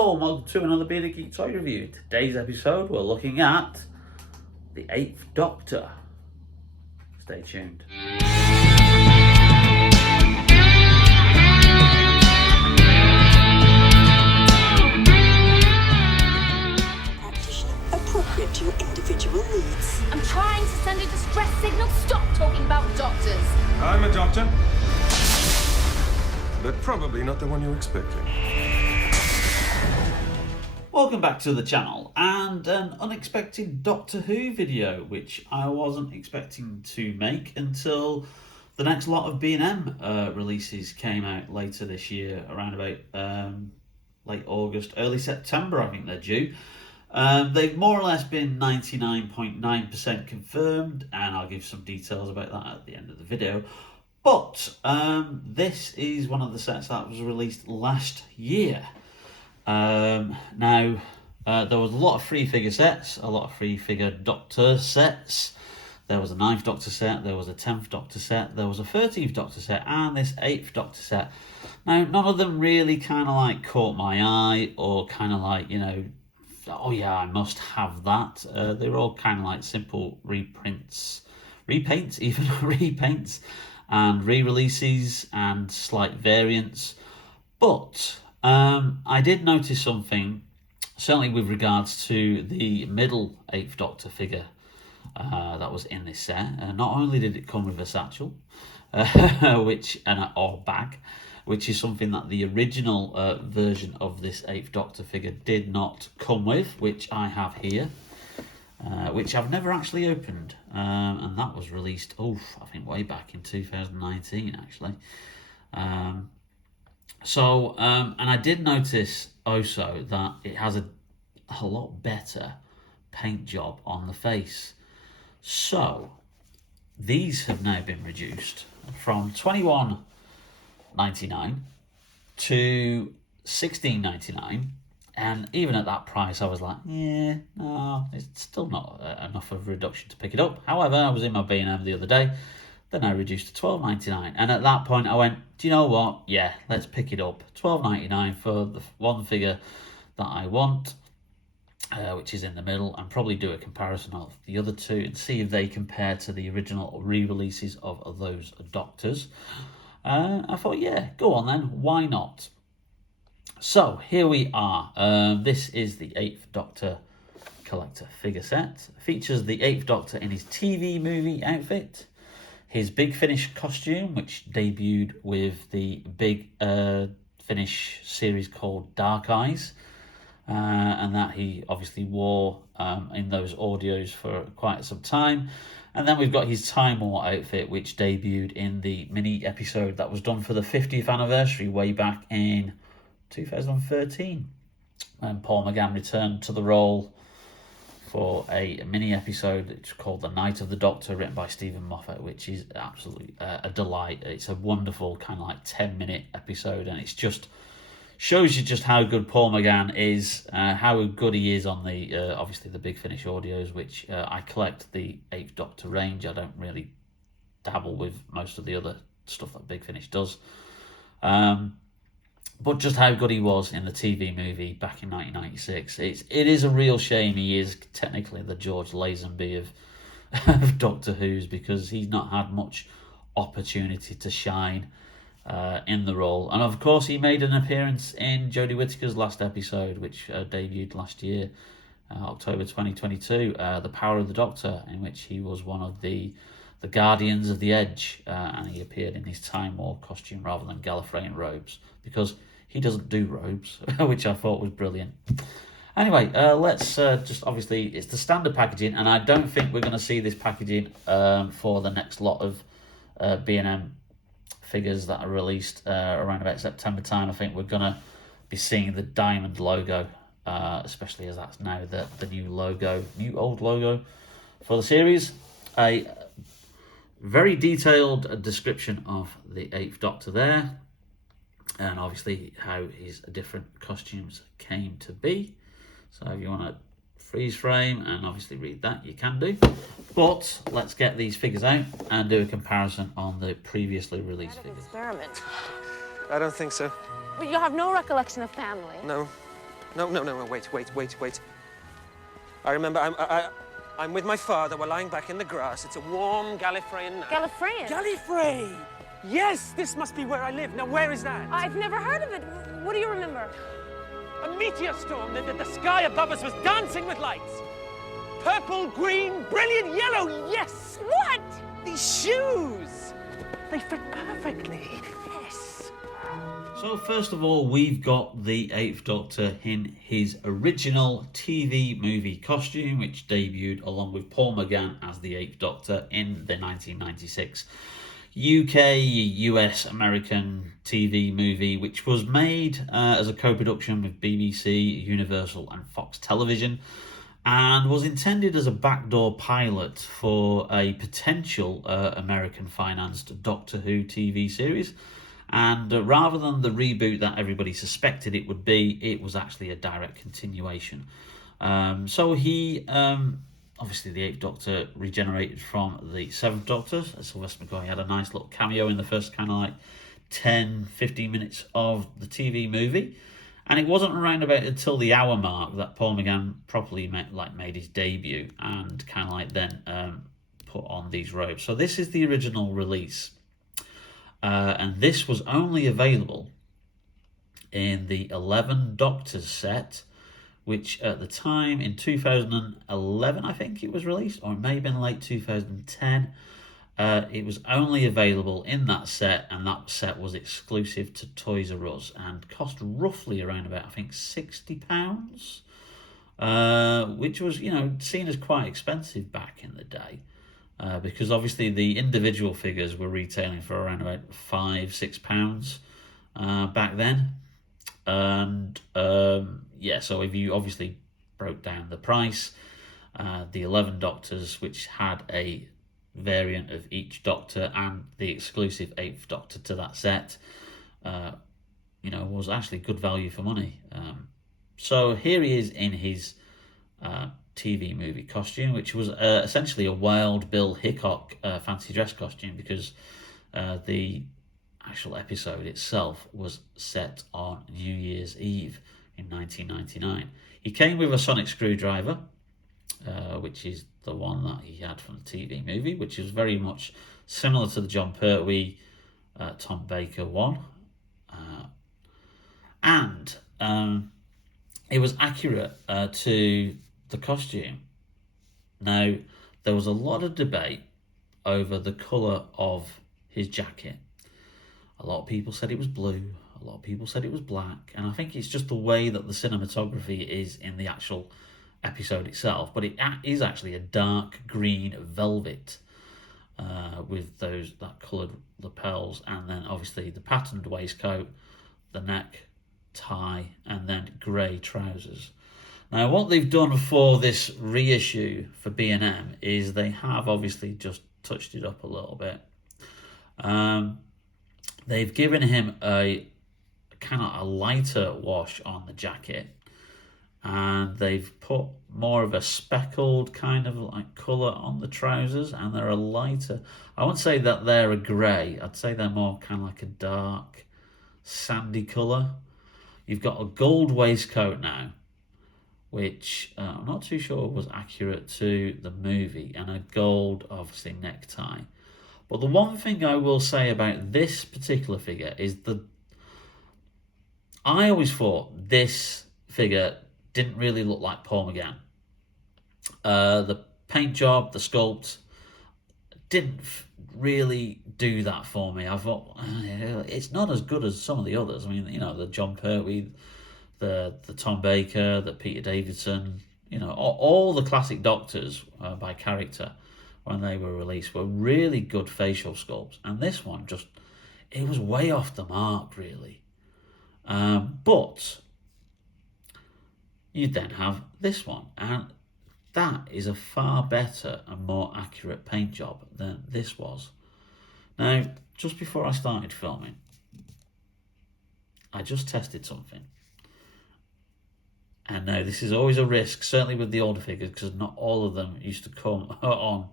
Hello and welcome to another Bearded Geek toy review. Today's episode we're looking at the 8th Doctor. Stay tuned. Practitioner appropriate to your individual needs. I'm trying to send a distress signal. Stop talking about doctors. I'm a doctor, but probably not the one you're expecting. Welcome back to the channel and an unexpected Doctor Who video which I wasn't expecting to make until the next lot of B&M releases came out later this year, around about late August, early September I think they're due. They've more or less been 99.9% confirmed, and I'll give some details about that at the end of the video. But this is one of the sets that was released last year. Now, there was a lot of free figure sets, a lot of free figure Doctor sets. There was a 9th Doctor set, there was a 10th Doctor set, there was a 13th Doctor set, and this 8th Doctor set. Now, none of them really kind of like caught my eye, or kind of like, you know, oh yeah, I must have that. They were all kind of like simple repaints, and re-releases and slight variants. But I did notice something, certainly with regards to the middle 8th Doctor figure that was in this set. Not only did it come with a satchel, or bag, which is something that the original version of this 8th Doctor figure did not come with, which I have here, which I've never actually opened, and that was released, I think way back in 2019 actually. And I did notice also that it has a lot better paint job on the face. So these have now been reduced from $21.99 to $16.99, and even at that price I was like, yeah, no, it's still not enough of a reduction to pick it up. However, I was in my B&M the other day, then I reduced to $12.99, and at that point I went, do you know what, yeah, let's pick it up. $12.99 for the one figure that I want, which is in the middle, and probably do a comparison of the other two and see if they compare to the original re-releases of those Doctors. I thought, yeah, go on then, why not? So here we are. This is the 8th Doctor collector figure set. Features the 8th Doctor in his TV movie outfit, his Big Finish costume, which debuted with the Big Finish series called Dark Eyes, and that he obviously wore in those audios for quite some time. And then we've got his Time War outfit, which debuted in the mini episode that was done for the 50th anniversary way back in 2013, when Paul McGann returned to the role for a mini episode. It's called The Night of the Doctor, written by Stephen Moffat, which is absolutely a delight. It's a wonderful kind of like 10-minute episode, and it's just shows you just how good Paul McGann is, how good he is on the obviously the Big Finish audios, which I collect the 8th Doctor range. I don't really dabble with most of the other stuff that Big Finish does. But just how good he was in the TV movie back in 1996. It is a real shame he is technically the George Lazenby of Doctor Who's, because he's not had much opportunity to shine in the role. And of course he made an appearance in Jodie Whittaker's last episode, which debuted last year, October 2022, The Power of the Doctor, in which he was one of the Guardians of the Edge, and he appeared in his Time War costume rather than Gallifreyan robes, because he doesn't do robes, which I thought was brilliant. Anyway, let's just, obviously, it's the standard packaging, and I don't think we're going to see this packaging for the next lot of B&M figures that are released around about September time. I think we're going to be seeing the diamond logo, especially as that's now the new old logo for the series. A very detailed description of the 8th Doctor there, and obviously how his different costumes came to be. So if you want to freeze frame and obviously read that, you can do. But let's get these figures out and do a comparison on the previously released figures. Experiment. I don't think so. But you have no recollection of family. No. No, wait. I remember I'm with my father. We're lying back in the grass. It's a warm Gallifreyan night. Gallifreyan? Gallifrey! Yes, this must be where I live. Now, where is that? I've never heard of it. What do you remember? A meteor storm. The sky above us was dancing with lights. Purple, green, brilliant yellow. Yes! What? These shoes! They fit perfectly. Yes. So first of all, we've got the Eighth Doctor in his original TV movie costume, which debuted along with Paul McGann as the Eighth Doctor in the 1996 UK, US, American TV movie, which was made as a co-production with BBC, Universal and Fox Television, and was intended as a backdoor pilot for a potential American-financed Doctor Who TV series. And rather than the reboot that everybody suspected it would be, it was actually a direct continuation. So he, obviously the Eighth Doctor regenerated from the Seventh Doctor. Sylvester McCoy had a nice little cameo in the first kind of like 10-15 minutes of the TV movie. And it wasn't around about until the hour mark that Paul McGann properly made his debut and kind of like then put on these robes. So this is the original release. And this was only available in the 11 Doctors set, which at the time in 2011, I think it was released, or it may have been late 2010. It was only available in that set, and that set was exclusive to Toys R Us and cost roughly around about, I think, £60, which was, seen as quite expensive back in the day. Because obviously the individual figures were retailing for around about £5-6 back then. And so if you obviously broke down the price, the 11 Doctors, which had a variant of each Doctor and the exclusive 8th Doctor to that set, was actually good value for money. So here he is in his TV movie costume, which was essentially a Wild Bill Hickok fancy dress costume, because the actual episode itself was set on New Year's Eve in 1999. He came with a sonic screwdriver, which is the one that he had from the TV movie, which is very much similar to the John Pertwee Tom Baker one. And it was accurate to the costume. Now, there was a lot of debate over the colour of his jacket. A lot of people said it was blue, a lot of people said it was black, and I think it's just the way that the cinematography is in the actual episode itself, but it is actually a dark green velvet with that coloured lapels, and then obviously the patterned waistcoat, the neck tie, and then grey trousers. Now, what they've done for this reissue for B&M is they have obviously just touched it up a little bit. They've given him a kind of a lighter wash on the jacket, and they've put more of a speckled kind of like colour on the trousers, and they're a lighter. I wouldn't say that they're a grey. I'd say they're more kind of like a dark sandy colour. You've got a gold waistcoat now, which I'm not too sure was accurate to the movie, and a gold, obviously, necktie. But the one thing I will say about this particular figure is I always thought this figure didn't really look like Paul McGann. The paint job, the sculpt, didn't really do that for me. I thought, it's not as good as some of the others. I mean, the John Pertwee, the Tom Baker, the Peter Davidson, all the classic Doctors by character when they were released were really good facial sculpts, and this one it was way off the mark, really. But you then have this one, and that is a far better and more accurate paint job than this was. Now, just before I started filming, I just tested something. And now this is always a risk, certainly with the older figures, because not all of them used to come on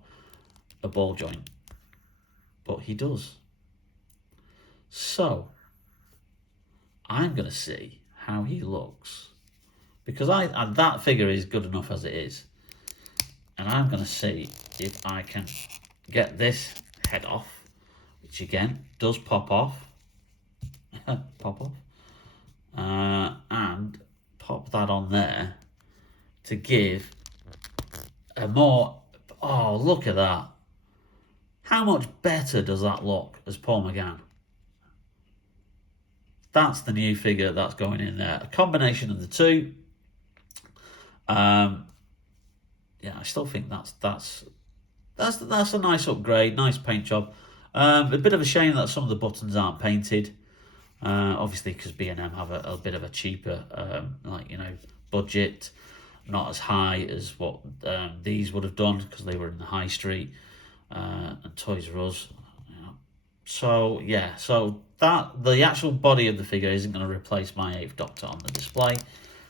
a ball joint. But he does. So, I'm going to see how he looks because that figure is good enough as it is. And I'm going to see if I can get this head off, which again does pop off. Pop off. And pop that on there to give a more... Oh, look at that. How much better does that look as Paul McGann? That's the new figure that's going in there. A combination of the two. Yeah, I still think that's a nice upgrade, nice paint job. A bit of a shame that some of the buttons aren't painted. Obviously, because B&M have a bit of a cheaper, budget, not as high as what these would have done because they were in the high street and Toys R Us. So yeah, so that the actual body of the figure isn't going to replace my 8th Doctor on the display.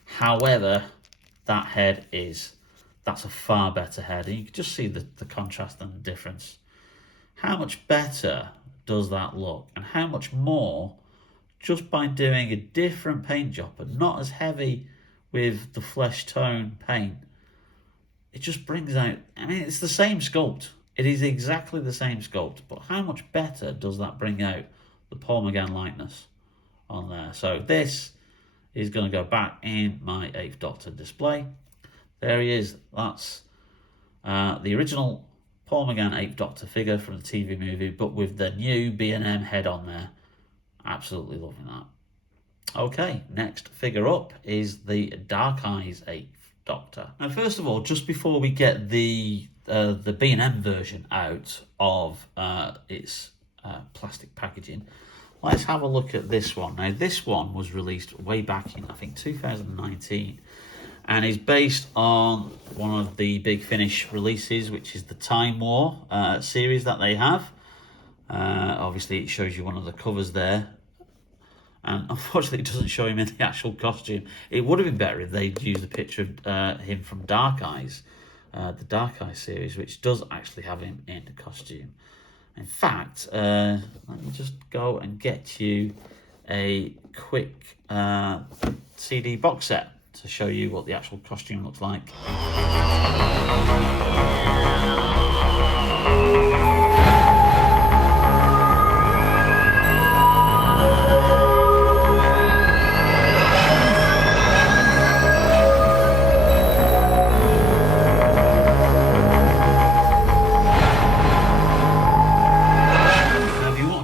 However, that head that's a far better head, and you can just see the contrast and the difference. How much better does that look, and how much more just by doing a different paint job, but not as heavy with the flesh tone paint. It just brings out, I mean, it's the same sculpt. It is exactly the same sculpt, but how much better does that bring out the Paul McGann likeness on there? So this is going to go back in my 8th Doctor display. There he is. That's the original Paul McGann 8th Doctor figure from the TV movie, but with the new B&M head on there. Absolutely loving that. Okay, next figure up is the Dark Eyes 8th Doctor. Now, first of all, just before we get the B&M version out of its plastic packaging, let's have a look at this one. Now, this one was released way back in, I think, 2019, and is based on one of the Big Finish releases, which is the Time War series that they have. Obviously, it shows you one of the covers there. And unfortunately, it doesn't show him in the actual costume. It would have been better if they'd used a picture of him from Dark Eyes, the Dark Eyes series, which does actually have him in the costume. In fact, let me just go and get you a quick CD box set to show you what the actual costume looks like.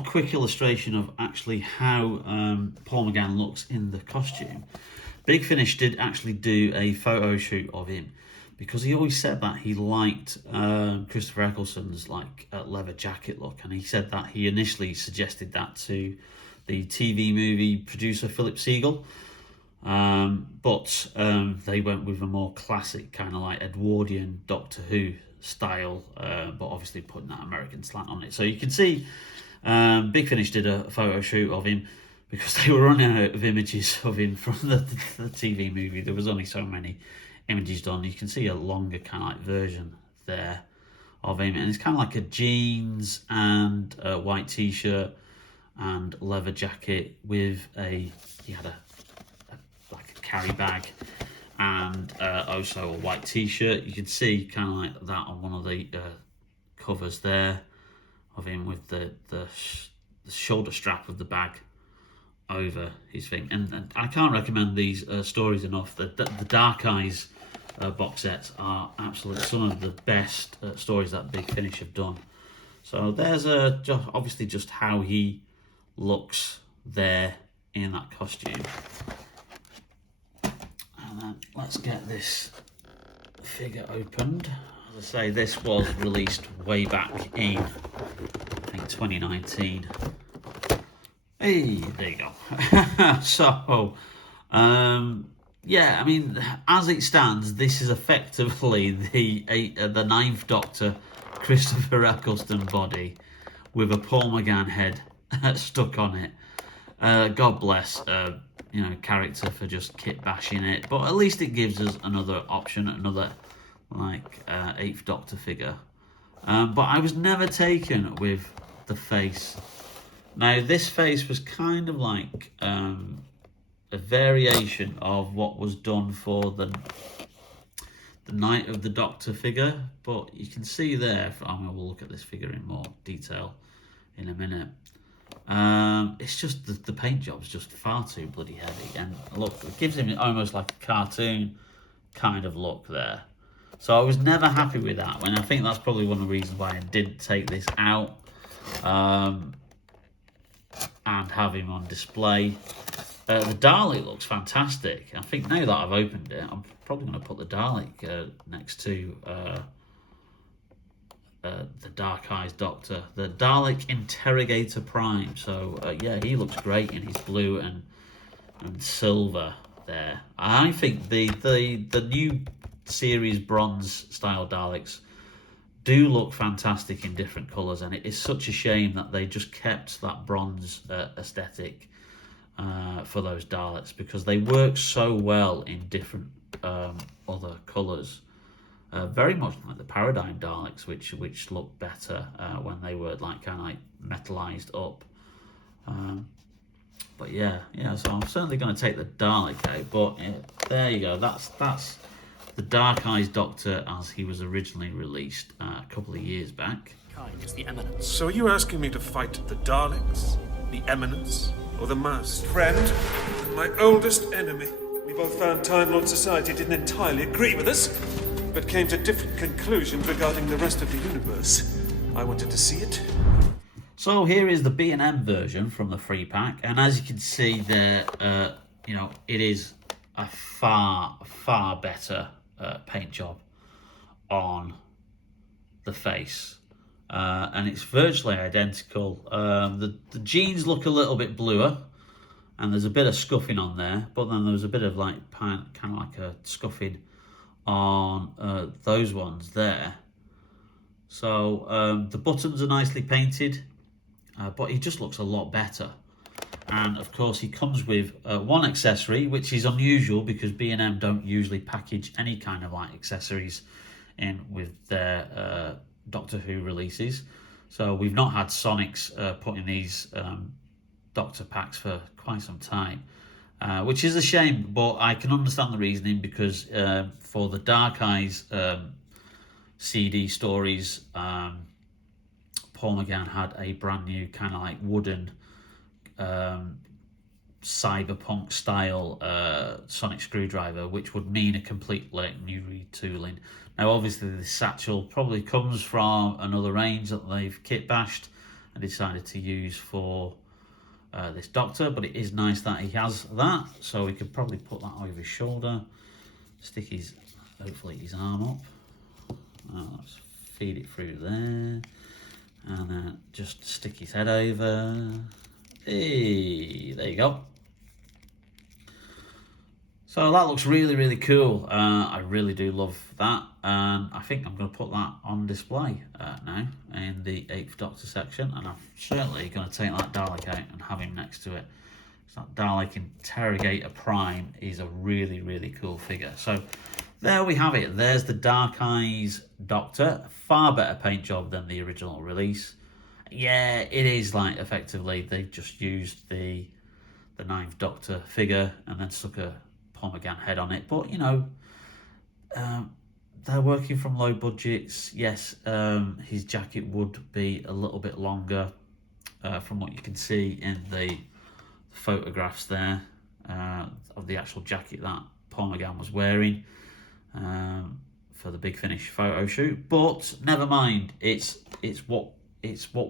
Quick illustration of actually how Paul McGann looks in the costume. Big Finish did actually do a photo shoot of him because he always said that he liked Christopher Eccleston's leather jacket look, and he said that he initially suggested that to the TV movie producer Philip Siegel, but they went with a more classic kind of like Edwardian Doctor Who style, but obviously putting that American slant on it. So you can see Big Finish did a photo shoot of him because they were running out of images of him from the TV movie. There was only so many images done. You can see a longer kind of like version there of him, and it's kind of like a jeans and a white t-shirt and leather jacket with he had a carry bag and also a white t-shirt. You can see kind of like that on one of the covers there of him with the shoulder strap of the bag over his thing. And I can't recommend these stories enough. The Dark Eyes box sets are absolutely some of the best stories that Big Finish have done. So there's obviously just how he looks there in that costume. And then let's get this figure opened. As I say, this was released way back in, I think, 2019. Hey, there you go. So, yeah, I mean, as it stands, this is effectively the 9th Doctor Christopher Eccleston body with a Paul McGann head stuck on it. God bless, character for just kit bashing it, but at least it gives us another option, another 8th Doctor figure. But I was never taken with the face. Now, this face was kind of like a variation of what was done for the Night of the Doctor figure, but you can see there, we'll look at this figure in more detail in a minute. It's just the paint job's just far too bloody heavy, and look, it gives him almost like a cartoon kind of look there. So I was never happy with that, and I think that's probably one of the reasons why I didn't take this out and have him on display. The Dalek looks fantastic. I think now that I've opened it, I'm probably going to put the Dalek next to the Dark Eyes Doctor, the Dalek Interrogator Prime. So yeah, he looks great in his blue and silver there. I think the new series bronze style Daleks do look fantastic in different colours, and it is such a shame that they just kept that bronze aesthetic for those Daleks, because they work so well in different other colours. Very much like the Paradigm Daleks, which look better when they were kind of metalized up. But yeah, so I'm certainly going to take the Dalek out. But there you go. That's the Dark Eyes Doctor as he was originally released a couple of years back. Kind is the Eminence. So are you asking me to fight the Daleks, the Eminence, or the Mouse? Friend, my oldest enemy. We both found Time Lord Society didn't entirely agree with us, but came to different conclusions regarding the rest of the universe. I wanted to see it. So here is the B&M version from the free pack, and as you can see there, it is a far better paint job on the face, and it's virtually identical. The jeans look a little bit bluer, and there's a bit of scuffing on there, but then there's a bit of kind of like a scuffing on those ones there. So the buttons are nicely painted, but he just looks a lot better. And of course he comes with one accessory, which is unusual because B&M don't usually package any kind of accessories in with their Doctor Who releases. So we've not had Sonics put in these Doctor packs for quite some time. Which is a shame, but I can understand the reasoning, because for the Dark Eyes CD stories, Paul McGann had a brand new kind of wooden cyberpunk style sonic screwdriver, which would mean a complete new retooling. Now obviously this satchel probably comes from another range that they've kit bashed and decided to use for this Doctor, but it is nice that he has that, so we could probably put that over his shoulder, stick hopefully his arm up. Let's feed it through there, and then just stick his head over. Hey, there you go. So that looks really cool. I really do love that, and I think I'm going to put that on display now in the 8th Doctor section, and I'm certainly going to take that Dalek out and have him next to it. So that Dalek Interrogator Prime is a really cool figure. So there we have it. There's the Dark Eyes Doctor. Far better paint job than the original release. Yeah, it is effectively they've just used the 9th Doctor figure and then stuck a Paul McGann head on it, but they're working from low budgets. Yes, his jacket would be a little bit longer from what you can see in the photographs there of the actual jacket that Paul McGann was wearing for the Big Finish photo shoot, but never mind, it's what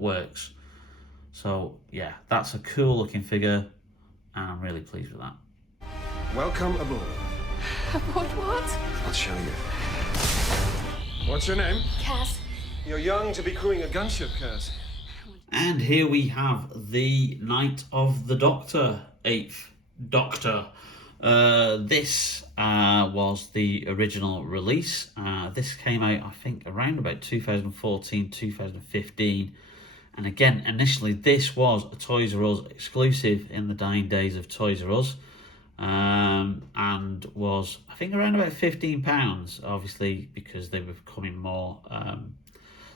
works. So yeah, that's a cool looking figure, and I'm really pleased with that. Welcome aboard. Aboard what? I'll show you. What's your name? Cass. You're young to be crewing a gunship, Cass. And here we have the Night of the Doctor, 8th Doctor. This was the original release. This came out, I think, around about 2014, 2015. And again, initially, this was a Toys R Us exclusive in the dying days of Toys R Us. And was, I think, around about £15, obviously, because they were becoming more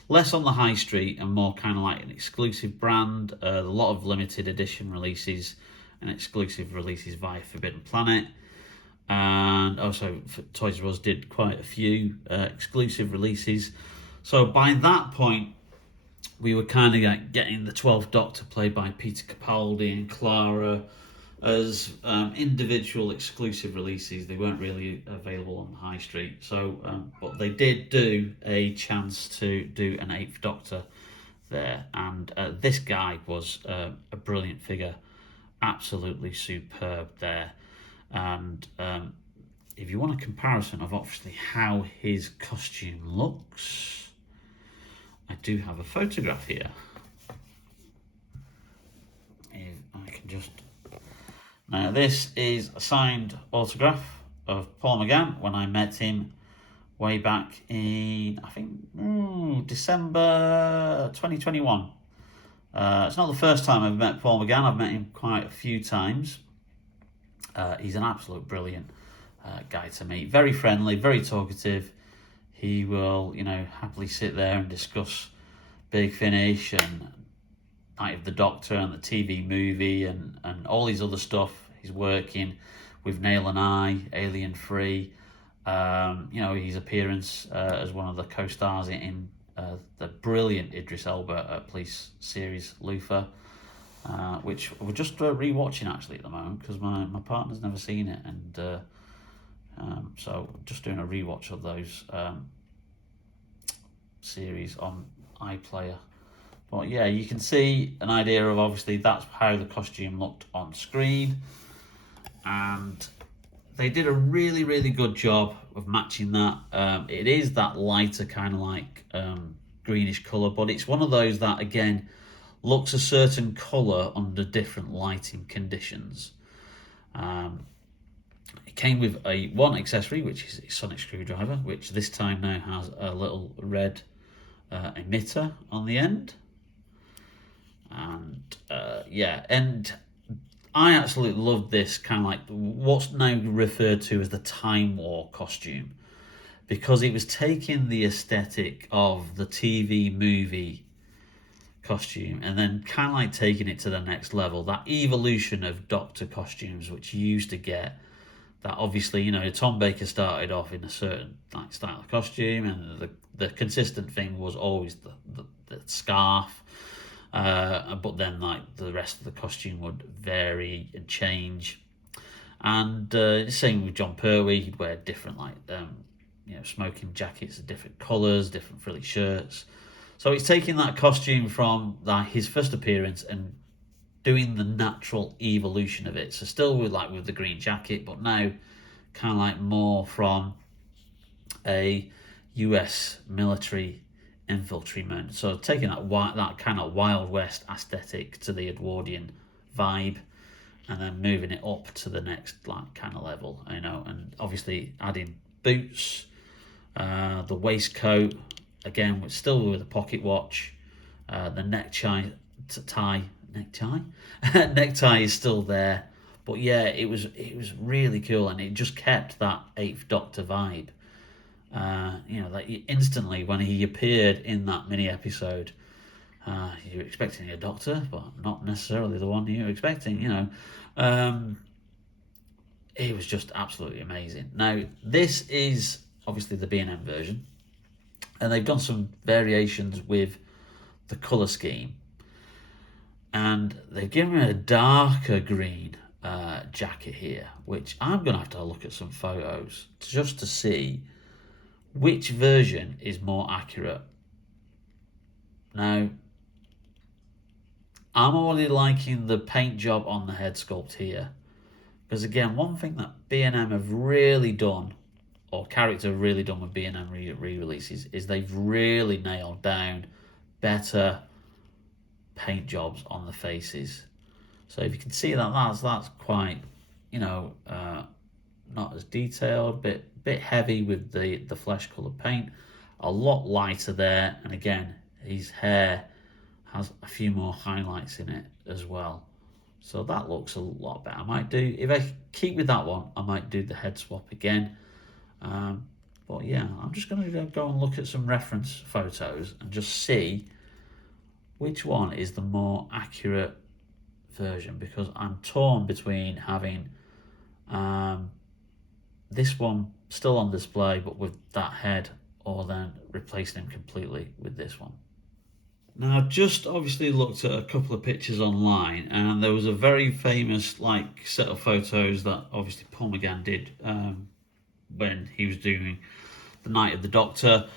less on the high street and more kind of like an exclusive brand. A lot of limited edition releases and exclusive releases via Forbidden Planet. And also Toys R Us did quite a few exclusive releases. So by that point, we were kind of getting the 12th Doctor, played by Peter Capaldi and Clara, as individual exclusive releases. They weren't really available on the high street. So, but they did do a chance to do an 8th Doctor there, and this guy was a brilliant figure, absolutely superb there. And if you want a comparison of obviously how his costume looks, I do have a photograph here. If I can just... Now this is a signed autograph of Paul McGann when I met him way back in, I think, December 2021. It's not the first time I've met Paul McGann. I've met him quite a few times. He's an absolute brilliant guy to meet. Very friendly, very talkative. He will, happily sit there and discuss Big Finish and Night of the Doctor and the TV movie and all these other stuff. He's working with Nail and I, Alien Free. His appearance as one of the co-stars in the brilliant Idris Elba police series Luther, which we're just rewatching actually at the moment because my partner's never seen it, and so just doing a rewatch of those series on iPlayer. But yeah, you can see an idea of obviously that's how the costume looked on screen, and they did a really, really good job of matching that. It is that lighter kind of like greenish colour, but it's one of those that, again, looks a certain colour under different lighting conditions. It came with one accessory, which is a sonic screwdriver, which this time now has a little red emitter on the end. And and I absolutely loved this kind of like what's now referred to as the Time War costume, because it was taking the aesthetic of the TV movie costume and then kind of like taking it to the next level. That evolution of Doctor costumes, which you used to get, that obviously, Tom Baker started off in a certain like style of costume, and the consistent thing was always the scarf. But then like the rest of the costume would vary and change, and same with John Pertwee. He'd wear different like smoking jackets of different colours, different frilly shirts. So he's taking that costume from his first appearance and doing the natural evolution of it. So still with the green jacket, but now kind of like more from a US military infantryman. So taking that kind of Wild West aesthetic to the Edwardian vibe, and then moving it up to the next kind of level, and obviously adding boots, the waistcoat, again still with a pocket watch, the necktie is still there, but yeah, it was really cool, and it just kept that 8th Doctor vibe. That instantly when he appeared in that mini episode, you're expecting a Doctor, but not necessarily the one you're expecting. It was just absolutely amazing. Now this is obviously the B&M version, and they've done some variations with the colour scheme, and they've given me a darker green jacket here, which I'm gonna have to look at some photos just to see which version is more accurate. Now, I'm already liking the paint job on the head sculpt here, because again, one thing that B&M have really done, or character have really done with B&M re-releases, is they've really nailed down better paint jobs on the faces. So if you can see that's quite, not as detailed, bit heavy with the flesh colored paint, a lot lighter there, and again his hair has a few more highlights in it as well, so that looks a lot better. I might do, if I keep with that one, I might do the head swap again, but yeah, I'm just going to go and look at some reference photos and just see which one is the more accurate version, because I'm torn between having this one still on display but with that head, or then replacing him completely with this one. Now, I've just obviously looked at a couple of pictures online, and there was a very famous set of photos that obviously Paul McGann did when he was doing the Night of the Doctor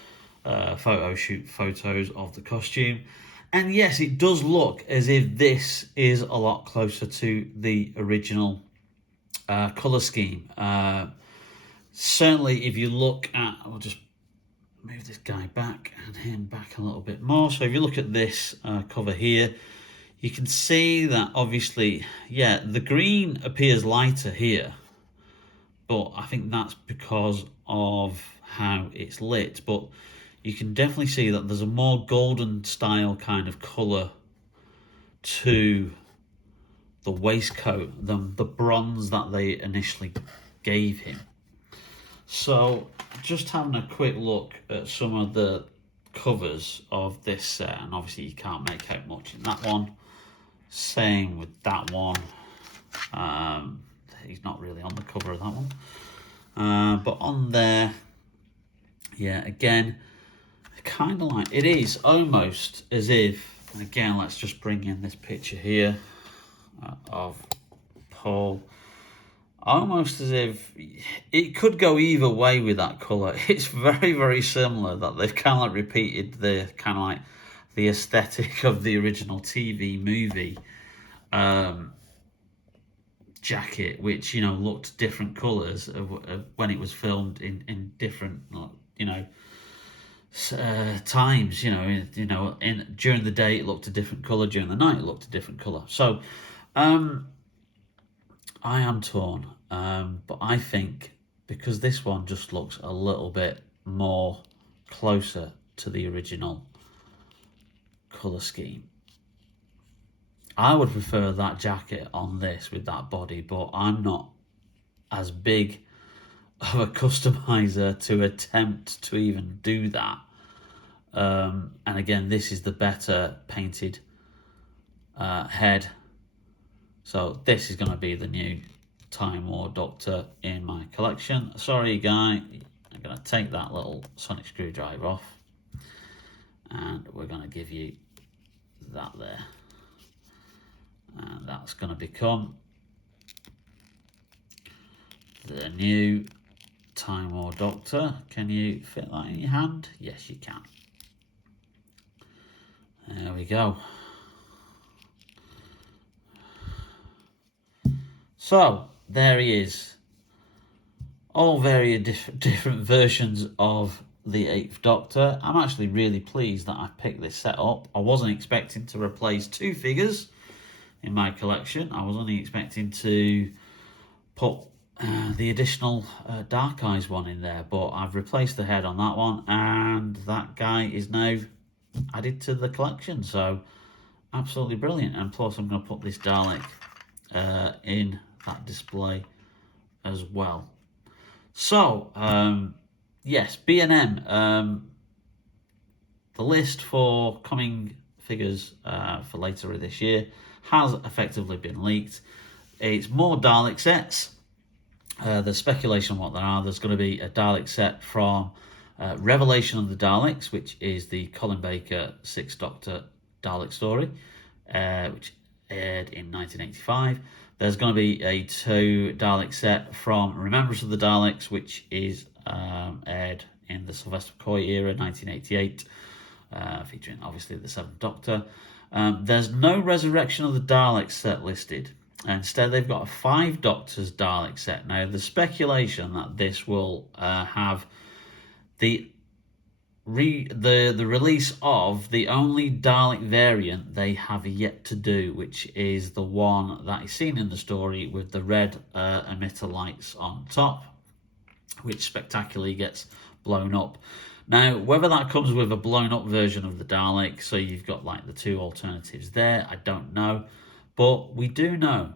photo shoot photos of the costume. And yes, it does look as if this is a lot closer to the original colour scheme. Certainly, if you look at, I'll just move this guy back and him back a little bit more. So if you look at this cover here, you can see that obviously, yeah, the green appears lighter here, but I think that's because of how it's lit. But you can definitely see that there's a more golden style kind of colour to the waistcoat than the bronze that they initially gave him. So just having a quick look at some of the covers of this set, and obviously you can't make out much in that one. Same with that one. He's not really on the cover of that one. But on there, yeah, again, kind of like, it is almost as if, again, let's just bring in this picture here of Paul. Almost as if it could go either way with that colour. It's very, very similar, that they've kind of repeated the kind of like the aesthetic of the original TV movie jacket, which, you know, looked different colours of when it was filmed in different, you know, times. During the day it looked a different colour, during the night it looked a different colour. So I am torn, but I think because this one just looks a little bit more closer to the original colour scheme, I would prefer that jacket on this with that body, but I'm not as big of a customizer to attempt to even do that. And again, this is the better painted head. So this is going to be the new Time War Doctor in my collection. Sorry, guy, I'm going to take that little sonic screwdriver off, and we're going to give you that there. And that's going to become the new Time War Doctor. Can you fit that in your hand? Yes, you can. There we go. So there he is. All very different versions of the 8th Doctor. I'm actually really pleased that I picked this set up. I wasn't expecting to replace 2 figures in my collection. I was only expecting to put the additional Dark Eyes one in there, but I've replaced the head on that one, and that guy is now added to the collection. So absolutely brilliant. And plus I'm going to put this Dalek in that display as well. So yes, B&M, the list for coming figures for later this year has effectively been leaked. It's more Dalek sets. There's speculation on what there are. There's going to be a Dalek set from Revelation of the Daleks, which is the Colin Baker 6th Doctor Dalek story, which aired in 1985. There's going to be a 2 Dalek set from Remembrance of the Daleks, which is aired in the Sylvester McCoy era, 1988, featuring obviously the 7th Doctor. There's no Resurrection of the Daleks set listed. Instead, they've got a 5 Doctors Dalek set. Now, there's speculation that this will have the release of the only Dalek variant they have yet to do, which is the one that is seen in the story with the red emitter lights on top, which spectacularly gets blown up. Now, whether that comes with a blown up version of the Dalek, so you've got like the 2 alternatives there, I don't know. But we do know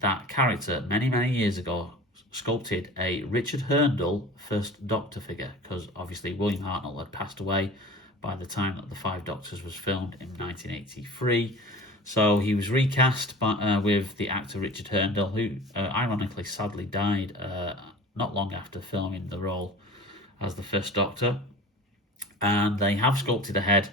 that character many, many years ago sculpted a Richard Herndl 1st Doctor figure, because obviously William Hartnell had passed away by the time that the 5 Doctors was filmed in 1983. So he was recast with the actor Richard Herndon, who ironically sadly died not long after filming the role as the First Doctor. And they have sculpted a head,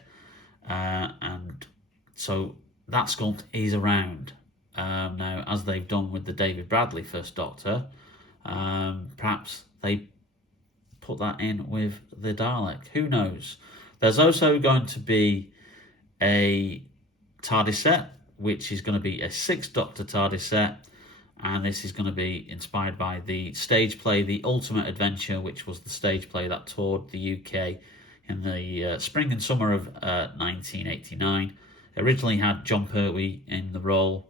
and so that sculpt is around. Now, as they've done with the David Bradley First Doctor, perhaps they put that in with the Dalek. Who knows? There's also going to be a TARDIS set, which is going to be a Sixth Doctor TARDIS set, and this is going to be inspired by the stage play The Ultimate Adventure, which was the stage play that toured the UK in the spring and summer of 1989. Originally had John Pertwee in the role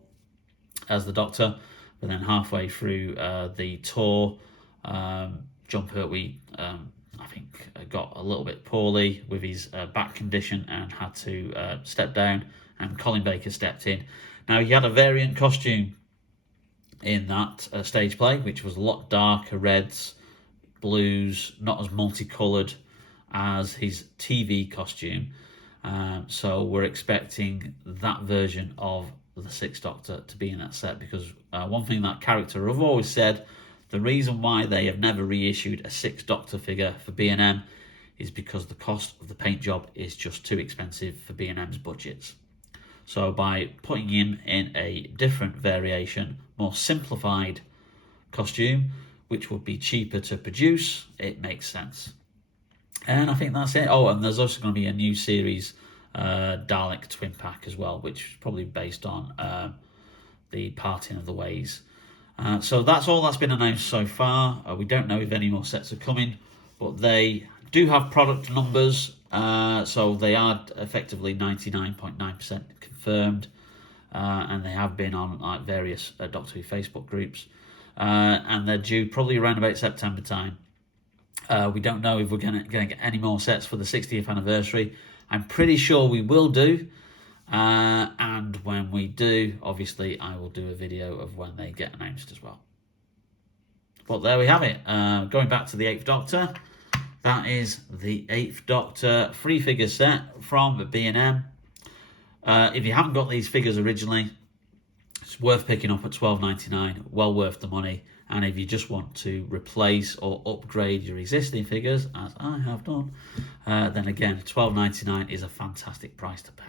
as the Doctor, but then halfway through the tour, John Pertwee, I think, got a little bit poorly with his back condition and had to step down, and Colin Baker stepped in. Now, he had a variant costume in that stage play, which was a lot darker reds, blues, not as multicoloured as his TV costume. So we're expecting that version of the Sixth Doctor to be in that set, because one thing that character have always said, the reason why they have never reissued a Sixth Doctor figure for B&M is because the cost of the paint job is just too expensive for B&M's budgets. So by putting him in a different variation, more simplified costume, which would be cheaper to produce, it makes sense. And I think that's it. Oh, and there's also going to be a new series, Dalek Twin Pack as well, which is probably based on the Parting of the Ways. So that's all that's been announced so far. We don't know if any more sets are coming, but they do have product numbers, so they are effectively 99.9% confirmed, and they have been on like various Doctor Who Facebook groups, and they're due probably around about September time. We don't know if we're going to get any more sets for the 60th anniversary. I'm pretty sure we will do. And when we do, obviously, I will do a video of when they get announced as well. But there we have it. Going back to the 8th Doctor, that is the 8th Doctor 3-figure set from B&M. If you haven't got these figures originally, it's worth picking up at $12.99, well worth the money. And if you just want to replace or upgrade your existing figures, as I have done, then again, $12.99 is a fantastic price to pay.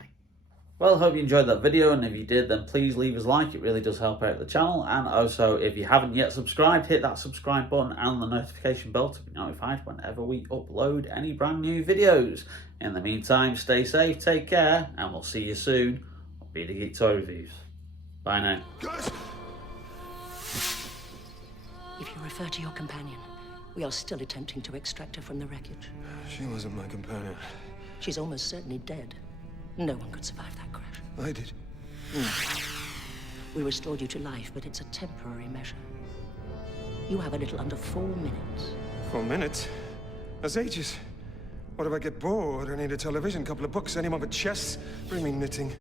Well, I hope you enjoyed that video, and if you did, then please leave us a like. It really does help out the channel. And also, if you haven't yet subscribed, hit that subscribe button and the notification bell to be notified whenever we upload any brand new videos. In the meantime, stay safe, take care, and we'll see you soon on Bearded Geek Toy Reviews. Bye now. Guys! If you refer to your companion, we are still attempting to extract her from the wreckage. She wasn't my companion. She's almost certainly dead. No one could survive that crash. I did. We restored you to life, but it's a temporary measure. You have a little under 4 minutes. 4 minutes? That's ages. What if I get bored? I need a television, couple of books, anyone but chess? Bring me knitting.